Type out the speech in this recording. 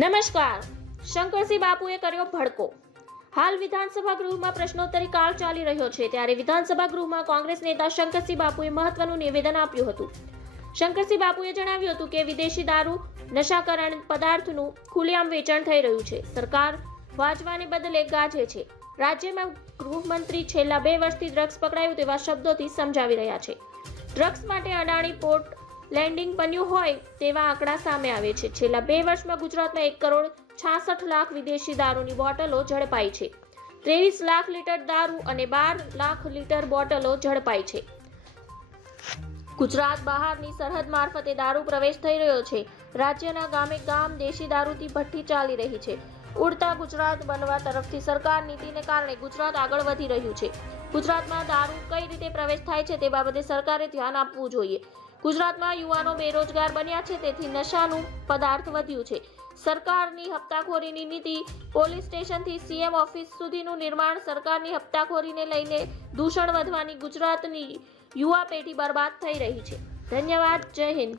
નમસ્કાર. શંકરસિંહ બાપુએ કર્યો ભડકો. હાલ વિધાનસભા ગૃહમાં પ્રશ્નોત્તરી કાળ ચાલી રહ્યો છે, ત્યારે વિધાનસભા ગૃહમાં કોંગ્રેસ નેતા શંકરસિંહ બાપુએ મહત્વનું નિવેદન આપ્યું હતું. શંકરસિંહ બાપુએ જણાવ્યું હતું કે વિદેશી દારૂ નશાકરણ પદાર્થનું ખુલ્લેઆમ વેચાણ થઈ રહ્યું છે. સરકાર વાંચવાને બદલે ગાજે છે. રાજ્યમાં ગૃહમંત્રી છેલ્લા 2 વર્ષથી ડ્રગ્સ પકડાયું તેવા શબ્દોથી સમજાવી રહ્યા છે. ડ્રગ્સ માટે અડાણી પોર્ટ લેન્ડિંગ બન્યું હોય તેવા આંકડા સામે આવે છે. છેલ્લા 2 વર્ષમાં ગુજરાતમાં 1,66,00,000 વિદેશી દારૂની બોટલો ઝડપાઈ છે. 23 લાખ લીટર દારૂ અને 12 લાખ લીટર બોટલો ઝડપાઈ છે. ગુજરાત બહારની સરહદ મારફતે દારૂ પ્રવેશ થઈ રહ્યો છે. રાજ્યના ગામે ગામ દેશી દારૂથી ભઠ્ઠી ચાલી રહી છે. ઉડતા ગુજરાત બનવા તરફથી સરકાર નીતિને કારણે ગુજરાત આગળ વધી રહ્યું છે. ગુજરાતમાં દારૂ કઈ રીતે પ્રવેશ થાય છે તે બાબતે સરકારે ધ્યાન આપવું જોઈએ. ગુજરાતમાં યુવાનો બેરોજગાર બન્યા છે, તેથી નશાનું પદાર્થ વધ્યું છે. સરકારની હપ્તાખોરીની નીતિ, પોલીસ સ્ટેશનથી સીએમ ઓફિસ સુધીનું નિર્માણ, સરકારની હપ્તાખોરીને લઈને દૂષણ વધવાની ગુજરાતની યુવા પેઢી બરબાદ થઈ રહી છે. ધન્યવાદ. જય હિન્દ.